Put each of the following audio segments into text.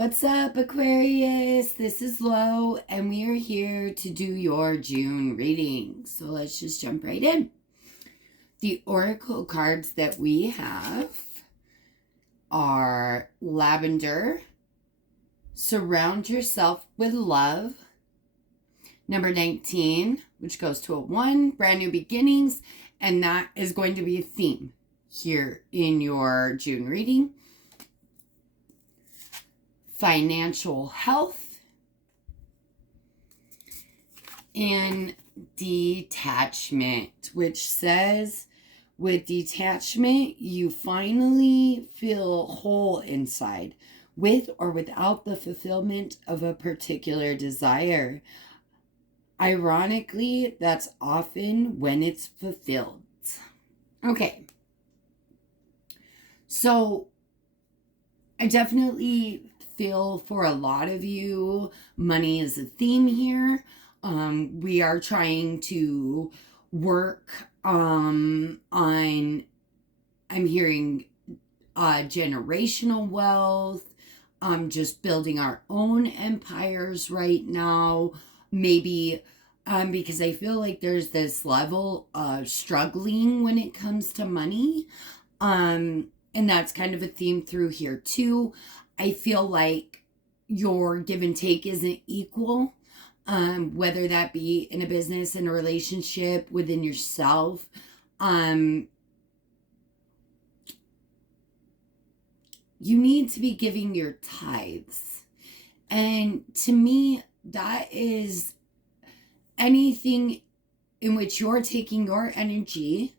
What's up, Aquarius? This is Lo, and we are here to do your June reading. So let's just jump right in. The oracle cards that we have are Lavender, Surround Yourself with Love, number 19, which goes to a 1, Brand New Beginnings, and that is going to be a theme here in your June reading. Financial health, and detachment, which says with detachment, you finally feel whole inside, with or without the fulfillment of a particular desire. Ironically, that's often when it's fulfilled. Okay. So I definitely feel for a lot of you, money is a theme here. We are trying to work on, I'm hearing generational wealth, just building our own empires right now. Maybe because I feel like there's this level of struggling when it comes to money. And that's kind of a theme through here too. I feel like your give and take isn't equal, whether that be in a business, in a relationship, within yourself. You need to be giving your tithes. And to me, that is anything in which you're taking your energy,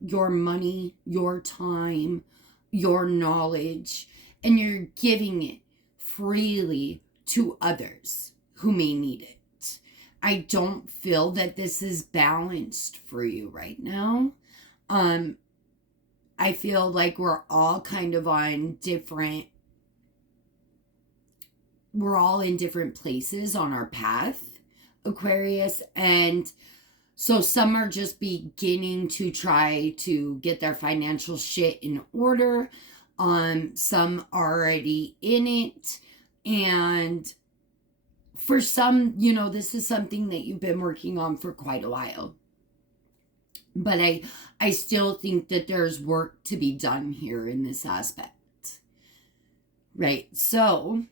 your money, your time, your knowledge, and you're giving it freely to others who may need it. I don't feel that this is balanced for you right now. I feel like we're all kind of on we're all in different places on our path, Aquarius, and so some are just beginning to try to get their financial shit in order. Some already in it. And for some, this is something that you've been working on for quite a while. But I still think that there's work to be done here in this aspect. Right. So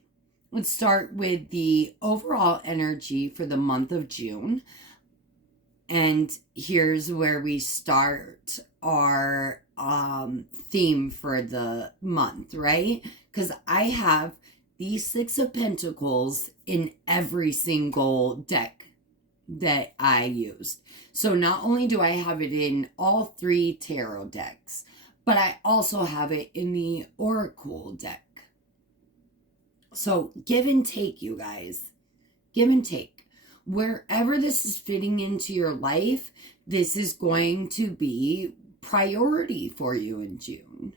let's start with the overall energy for the month of June. And here's where we start our theme for the month, right? Because I have the Six of Pentacles in every single deck that I used. So not only do I have it in all 3 tarot decks, but I also have it in the Oracle deck. So give and take, you guys. Give and take. Wherever this is fitting into your life, this is going to be priority for you in June.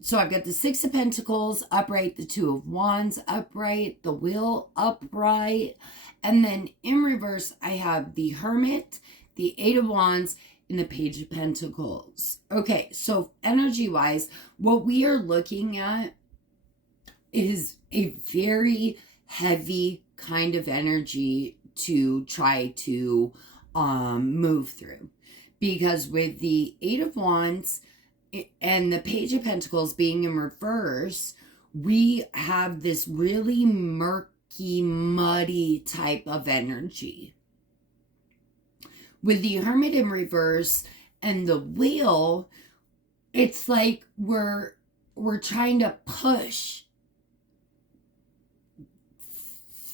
So I've got the Six of Pentacles upright, the Two of Wands upright, the Wheel upright, and then in reverse, I have the Hermit, the Eight of Wands, and the Page of Pentacles. Okay, so energy-wise, what we are looking at is a very heavy kind of energy to try to move through, because with the Eight of Wands and the Page of Pentacles being in reverse, we have this really murky, muddy type of energy. With the Hermit in reverse and the Wheel, it's like we're trying to push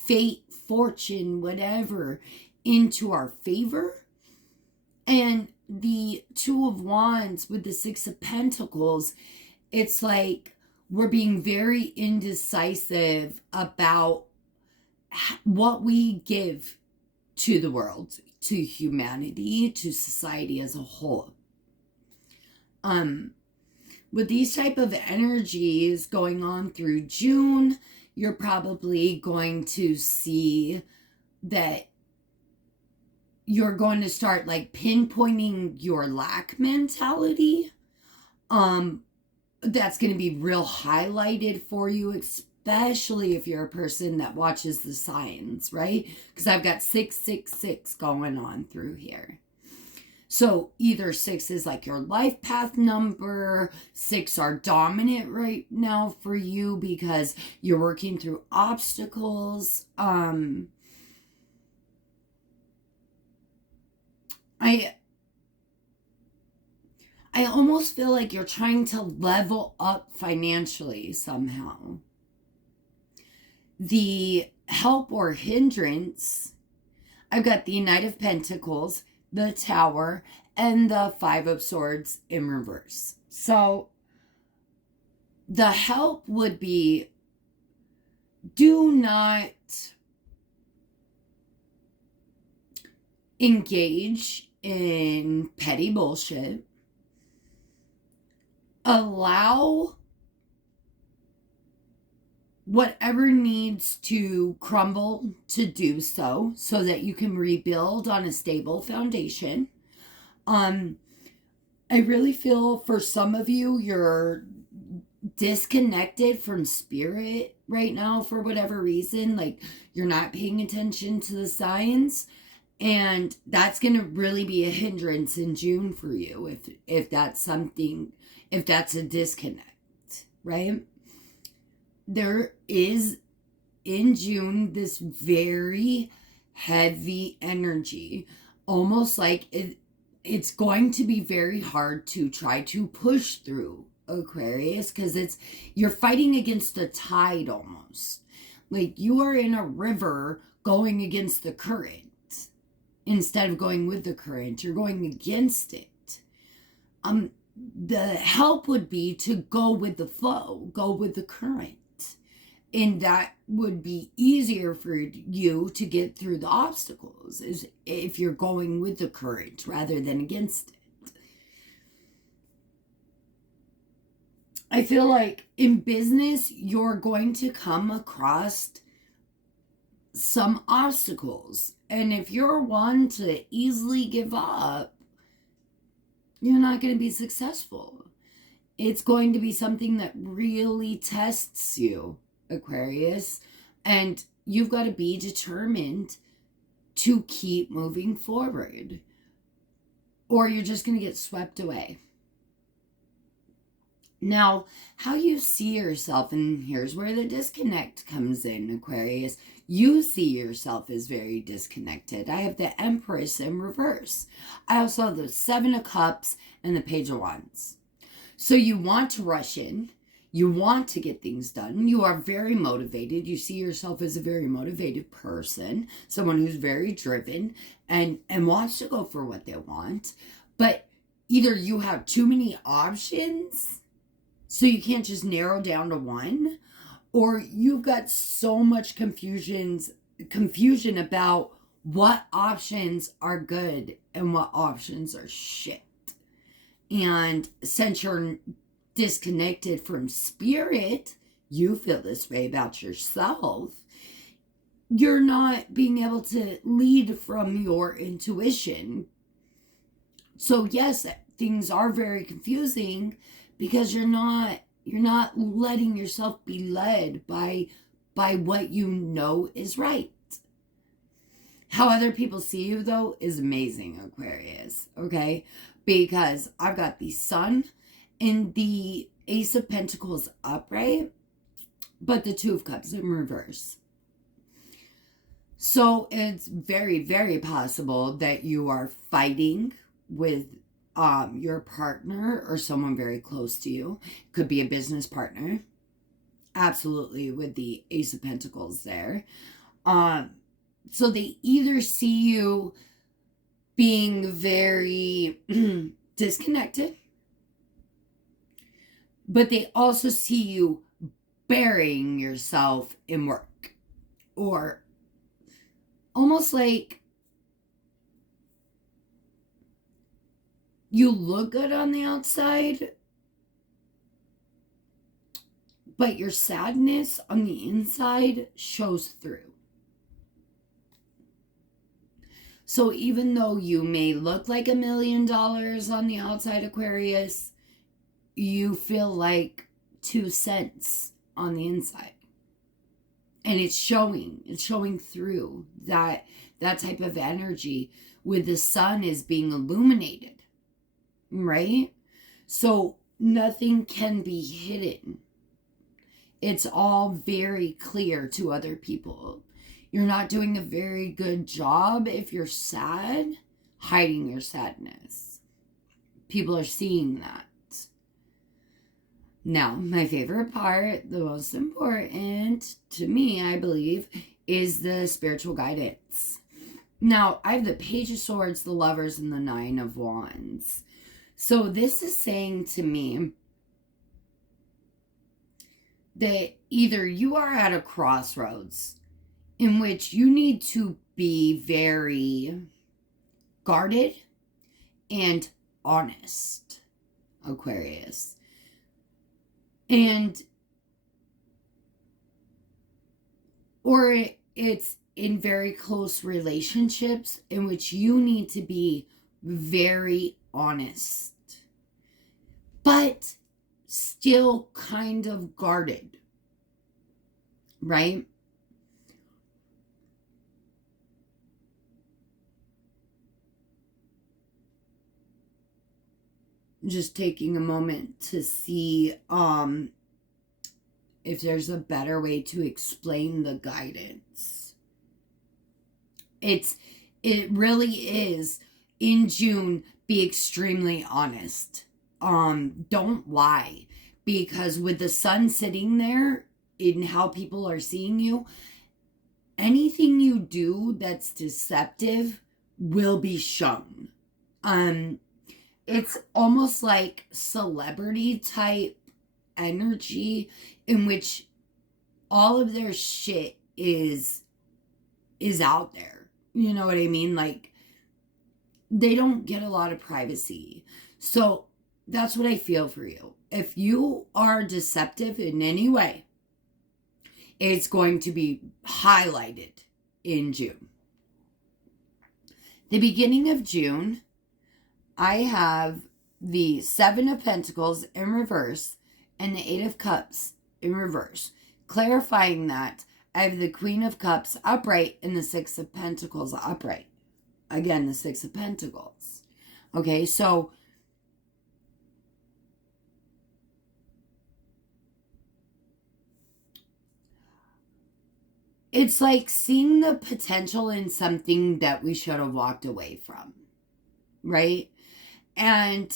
fate, fortune, whatever, into our favor. And the Two of Wands with the Six of Pentacles, it's like we're being very indecisive about what we give to the world, to humanity, to society as a whole. With these type of energies going on through June, you're probably going to see that you're going to start like pinpointing your lack mentality. that's going to be real highlighted for you, especially if you're a person that watches the signs, right? Because I've got 666 going on through here. So either 6 is like your life path number, 6 are dominant right now for you because you're working through obstacles. I almost feel like you're trying to level up financially somehow. The help or hindrance, I've got the Knight of Pentacles, the Tower, and the Five of Swords in reverse. So the help would be, do not engage in petty bullshit. Allow whatever needs to crumble to do so that you can rebuild on a stable foundation. I really feel for some of you, you're disconnected from spirit right now for whatever reason. Like, you're not paying attention to the signs. And that's going to really be a hindrance in June for you if that's something, if that's a disconnect, right? There is in June this very heavy energy, almost like it's going to be very hard to try to push through, Aquarius, because you're fighting against the tide almost. Like, you are in a river going against the current. Instead of going with the current, you're going against it. The help would be to go with the flow, go with the current. And that would be easier for you to get through the obstacles, is if you're going with the current rather than against it. I feel like in business, you're going to come across some obstacles. And if you're one to easily give up, you're not going to be successful. It's going to be something that really tests you, Aquarius. And you've got to be determined to keep moving forward, or you're just going to get swept away. Now, how you see yourself, and here's where the disconnect comes in, Aquarius. You see yourself as very disconnected. I have the Empress in reverse. I also have the Seven of Cups and the Page of Wands. So you want to rush in. You want to get things done. You are very motivated. You see yourself as a very motivated person, someone who's very driven and wants to go for what they want. But either you have too many options, so you can't just narrow down to one, or you've got so much confusion about what options are good and what options are shit. And since you're disconnected from spirit, you feel this way about yourself. You're not being able to lead from your intuition. So yes, things are very confusing, because you're not letting yourself be led by what you know is right. How other people see you, though, is amazing, Aquarius, okay? Because I've got the Sun and the Ace of Pentacles upright, but the Two of Cups in reverse. So it's very, very possible that you are fighting with your partner or someone very close to you. Could be a business partner. Absolutely, with the Ace of Pentacles there. So they either see you being very disconnected, but they also see you burying yourself in work, or almost like you look good on the outside, but your sadness on the inside shows through. So even though you may look like $1 million on the outside, Aquarius, you feel like 2 cents on the inside. And it's showing through that type of energy with the sun is being illuminated, right? So nothing can be hidden. It's all very clear to other people. You're not doing a very good job if you're sad, hiding your sadness. People are seeing that. Now, my favorite part, the most important to me, I believe, is the spiritual guidance. Now, I have the Page of Swords, the Lovers, and the Nine of Wands. So this is saying to me that either you are at a crossroads in which you need to be very guarded and honest, Aquarius. Or it's in very close relationships in which you need to be very honest, but still kind of guarded, right? Just taking a moment to see if there's a better way to explain the guidance. It really is, in June, be extremely honest. Don't lie, because with the sun sitting there in how people are seeing you, anything you do that's deceptive will be shown. It's almost like celebrity type energy in which all of their shit is out there. You know what I mean? Like, they don't get a lot of privacy. So that's what I feel for you. If you are deceptive in any way, it's going to be highlighted in June. The beginning of June, I have the Seven of Pentacles in reverse and the Eight of Cups in reverse. Clarifying that, I have the Queen of Cups upright and the Six of Pentacles upright. Again, the Six of Pentacles. Okay, so it's like seeing the potential in something that we should have walked away from, right? And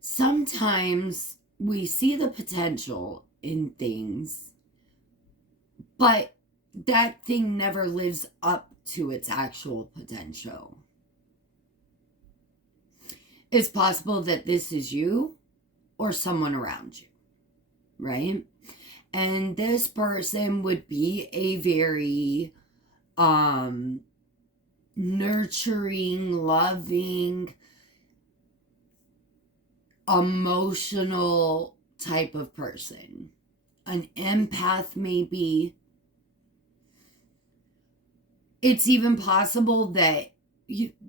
sometimes we see the potential in things, but that thing never lives up to its actual potential. It's possible that this is you or someone around you, right? And this person would be a very nurturing, loving, emotional type of person. An empath, maybe. It's even possible that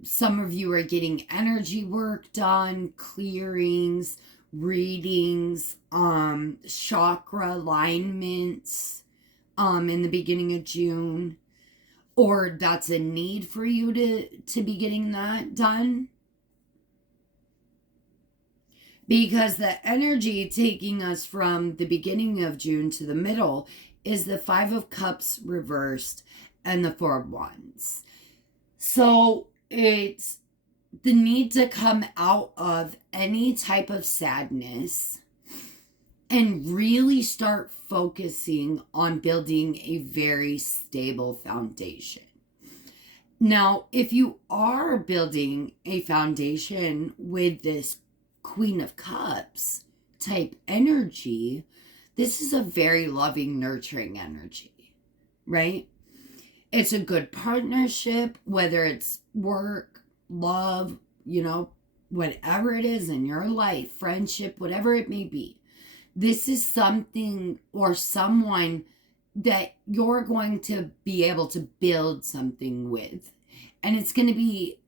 some of you are getting energy work done, clearings, readings, chakra alignments in the beginning of June. Or that's a need for you to be getting that done. Because the energy taking us from the beginning of June to the middle is the Five of Cups reversed and the Four of Wands. So it's the need to come out of any type of sadness and really start focusing on building a very stable foundation. Now, if you are building a foundation with this Queen of Cups type energy, this is a very loving, nurturing energy, right? It's a good partnership, whether it's work, love, whatever it is in your life, friendship, whatever it may be. This is something or someone that you're going to be able to build something with. And it's going to be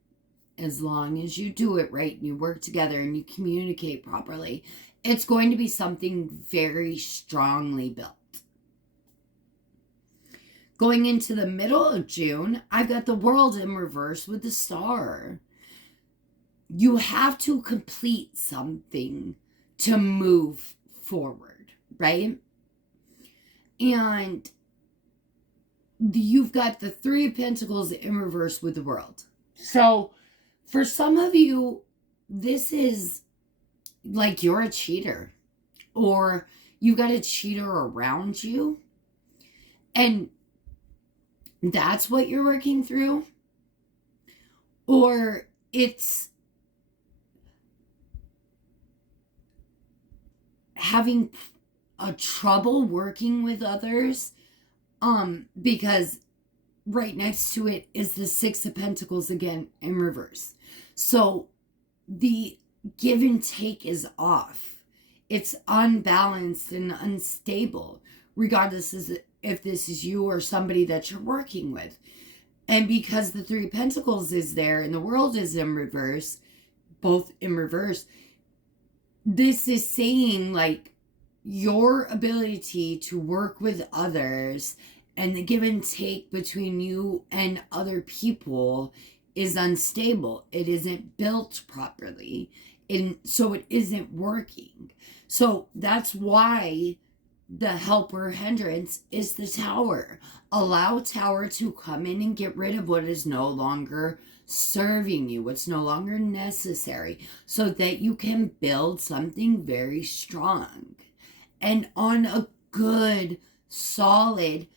as long as you do it right and you work together and you communicate properly, it's going to be something very strongly built. Going into the middle of June, I've got the world in reverse with the star. You have to complete something to move forward, right? And you've got the Three of Pentacles in reverse with the world. So for some of you, this is like you're a cheater, or you've got a cheater around you, and that's what you're working through. Or it's having a trouble working with others, because right next to it is the Six of Pentacles again in reverse. So the give and take is off. It's unbalanced and unstable, regardless if this is you or somebody that you're working with. And because the Three of Pentacles is there and the world is in reverse, both in reverse, this is saying like your ability to work with others and the give and take between you and other people is unstable. It isn't built properly, and so it isn't working. So that's why the helper hindrance is the Tower. Allow Tower to come in and get rid of what is no longer serving you, what's no longer necessary, so that you can build something very strong and on a good, solid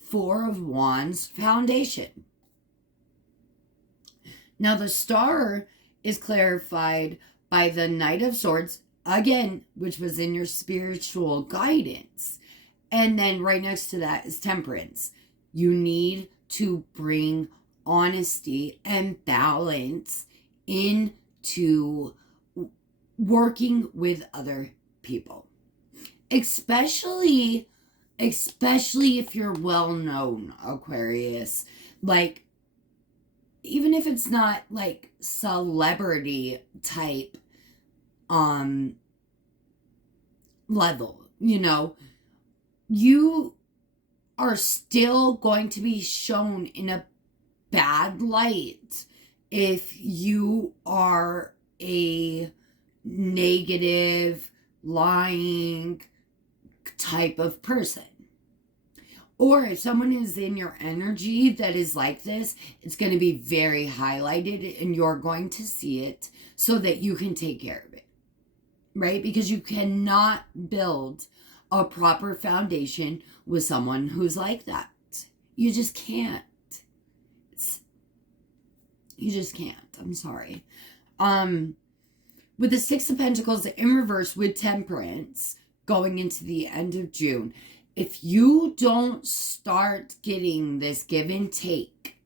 Four of Wands foundation. Now the star is clarified by the Knight of Swords, again, which was in your spiritual guidance. And then right next to that is Temperance. You need to bring honesty and balance into working with other people. Especially if you're well known, Aquarius. Like, even if it's not like celebrity type level, you know, you are still going to be shown in a bad light if you are a negative, lying type of person. Or if someone is in your energy that is like this, it's going to be very highlighted and you're going to see it so that you can take care of it, right? Because you cannot build a proper foundation with someone who's like that. You just can't. You just can't. I'm sorry. With the Six of Pentacles in reverse with Temperance going into the end of June, if you don't start getting this give and take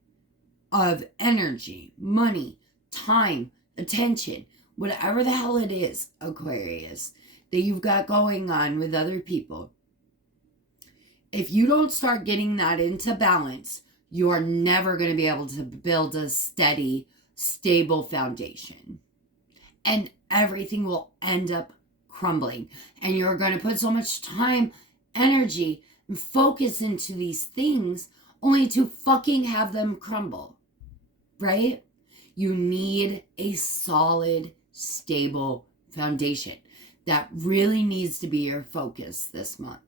of energy, money, time, attention, whatever the hell it is, Aquarius, that you've got going on with other people, if you don't start getting that into balance, you are never going to be able to build a steady, stable foundation. And everything will end up crumbling. And you're going to put so much time, energy, and focus into these things only to fucking have them crumble. Right? You need a solid, stable foundation. That really needs to be your focus this month.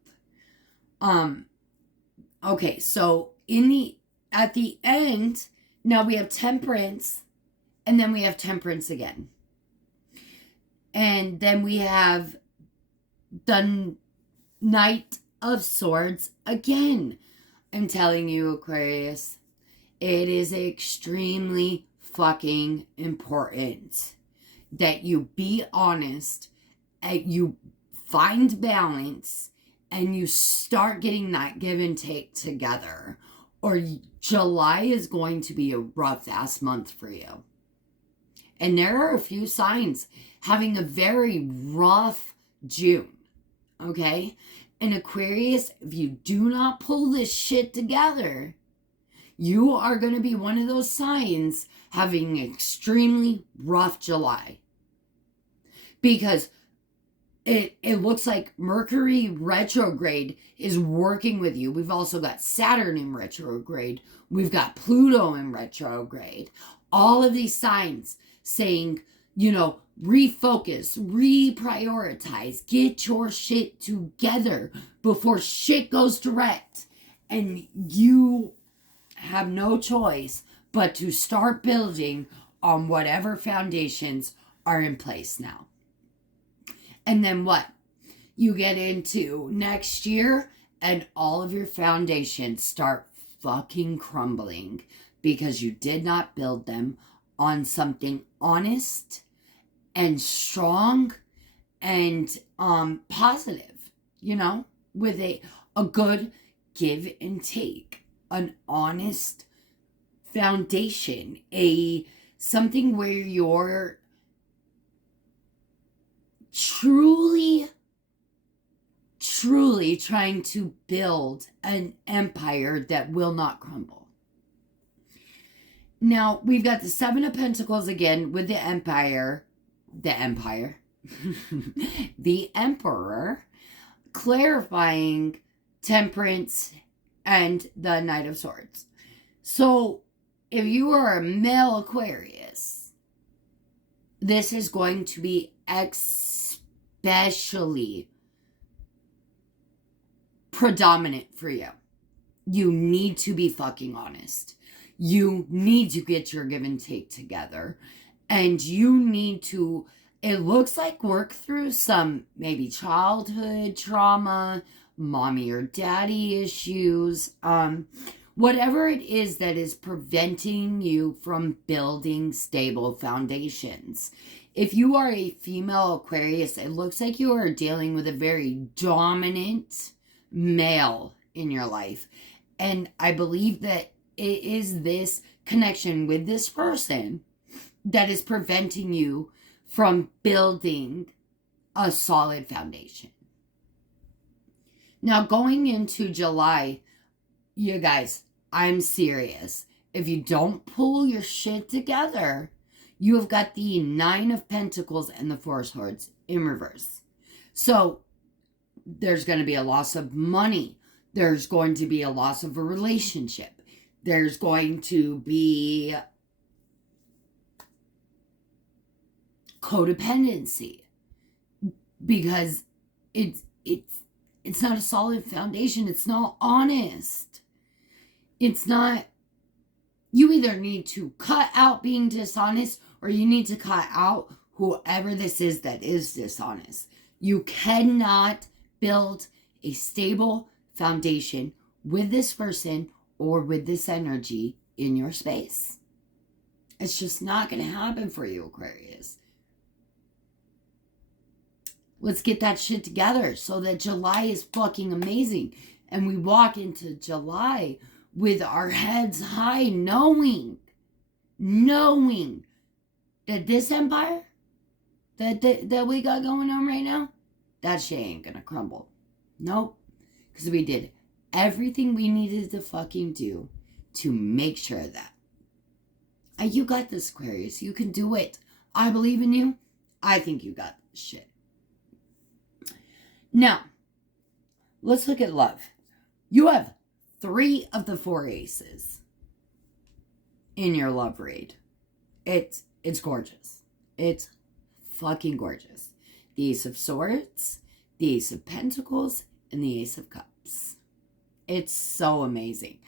Okay, so at the end, now we have Temperance, and then we have Temperance again. And then we have the Knight of Swords again. I'm telling you, Aquarius, it is extremely fucking important that you be honest, and you find balance, and you start getting that give and take together, or July is going to be a rough ass month for you. And there are a few signs having a very rough June, okay? And Aquarius, if you do not pull this shit together, You are going to be one of those signs having an extremely rough July. Because it looks like Mercury retrograde is working with you. We've also got Saturn in retrograde. We've got Pluto in retrograde. All of these signs saying, refocus, reprioritize, get your shit together before shit goes direct. And you have no choice but to start building on whatever foundations are in place now. And then what? You get into next year and all of your foundations start fucking crumbling because you did not build them on something honest and strong and positive, with a good give and take, an honest foundation, something where you're truly trying to build an empire that will not crumble. Now, we've got the Seven of Pentacles again with the Emperor, the Emperor, clarifying Temperance and the Knight of Swords. So, if you are a male Aquarius, this is going to be especially predominant for you. You need to be fucking honest. You need to get your give and take together. And you need to, it looks like, work through some maybe childhood trauma, mommy or daddy issues, whatever it is that is preventing you from building stable foundations. If you are a female Aquarius, it looks like you are dealing with a very dominant male in your life. And I believe that it is this connection with this person that is preventing you from building a solid foundation. Now, going into July, you guys, I'm serious. If you don't pull your shit together, you have got the Nine of Pentacles and the Four of Swords in reverse. So, there's going to be a loss of money. There's going to be a loss of a relationship. There's going to be codependency because it's not a solid foundation. It's not honest. It's not. You either need to cut out being dishonest or you need to cut out whoever this is that is dishonest. You cannot build a stable foundation with this person or with this energy in your space. It's just not going to happen for you, Aquarius. Let's get that shit together so that July is fucking amazing. And we walk into July with our heads high, knowing that this empire that we got going on right now, that shit ain't gonna crumble. Nope. Because we did everything we needed to fucking do to make sure of that. And you got this, Aquarius. You can do it. I believe in you. I think you got this shit. Now, let's look at love. You have 3 of the 4 aces in your love read. It's gorgeous. It's fucking gorgeous. The Ace of Swords, the Ace of Pentacles, and the Ace of Cups. It's so amazing.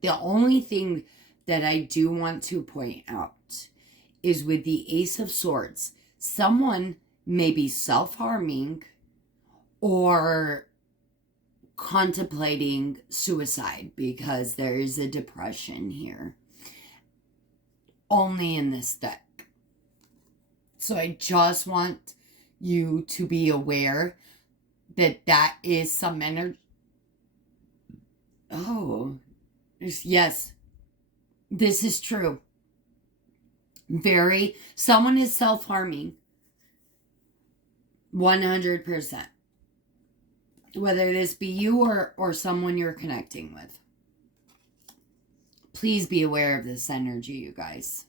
The only thing that I do want to point out is with the Ace of Swords, someone may be self-harming or contemplating suicide because there is a depression here. Only in this deck. So I just want you to be aware that that is some energy. Oh, yes, this is true. Someone is self-harming. 100%. Whether this be you or someone you're connecting with. please be aware of this energy, you guys.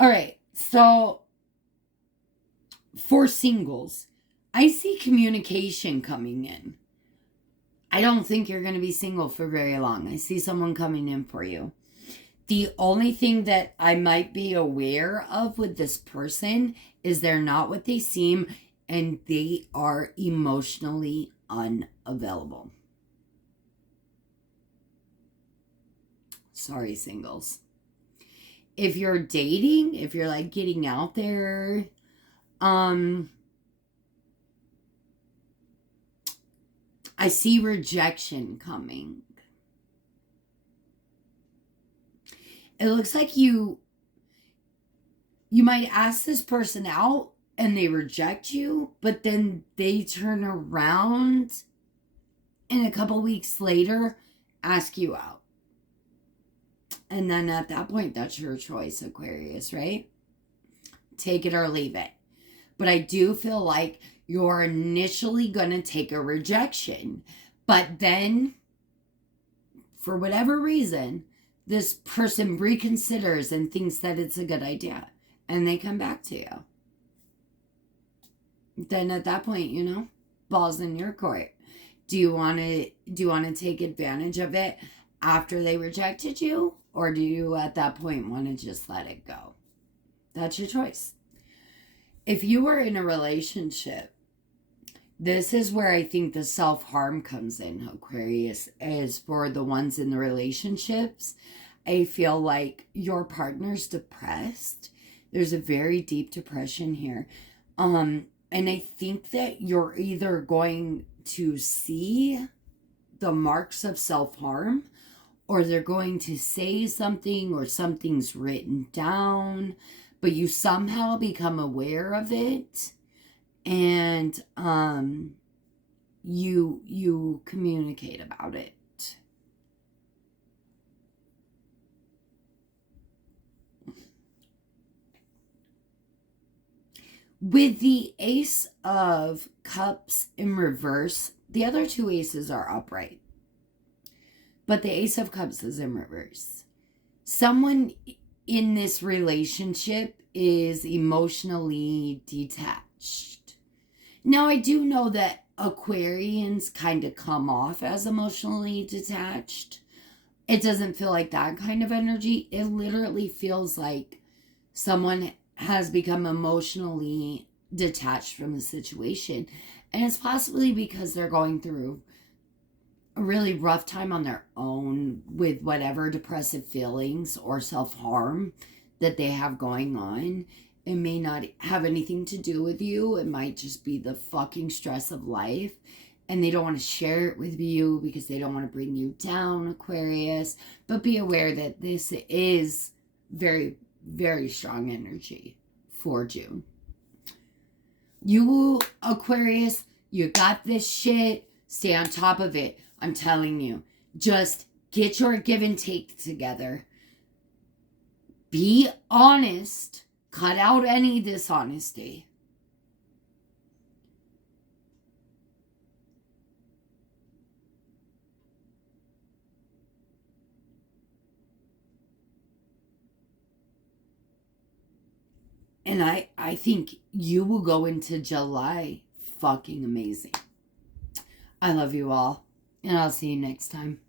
All right, so for singles, I see communication coming in. I don't think you're going to be single for very long. I see someone coming in for you. The only thing that I might be aware of with this person is they're not what they seem, and they are emotionally unavailable. Sorry, singles. If you're dating, if you're like getting out there, I see rejection coming. It looks like you might ask this person out and they reject you, but then they turn around and a couple weeks later ask you out. And then at that point, that's your choice, Aquarius, right? Take it or leave it. But I do feel like you're initially going to take a rejection. But then, for whatever reason, this person reconsiders and thinks that it's a good idea. And they come back to you. Then at that point, you know, ball's in your court. Do you want to take advantage of it after they rejected you? Or do you at that point want to just let it go? That's your choice. If you were in a relationship, this is where I think the self-harm comes in, Aquarius, is for the ones in the relationships. I feel like your partner's depressed. There's a very deep depression here. And I think that you're either going to see the marks of self-harm, or they're going to say something, or something's written down, but you somehow become aware of it, and you communicate about it. With the Ace of Cups in reverse, the other two aces are upright. But the Ace of Cups is in reverse. Someone in this relationship is emotionally detached. Now, I do know that Aquarians kind of come off as emotionally detached. It doesn't feel like that kind of energy. It literally feels like someone has become emotionally detached from the situation. And it's possibly because they're going through a really rough time on their own with whatever depressive feelings or self-harm that they have going on. It may not have anything to do with you. It might just be the fucking stress of life. And they don't want to share it with you because they don't want to bring you down, Aquarius. But be aware that this is very, very strong energy for June. You, Aquarius, you got this shit. Stay on top of it. I'm telling you, just get your give and take together. Be honest. Cut out any dishonesty. And I think you will go into July fucking amazing. I love you all. And I'll see you next time.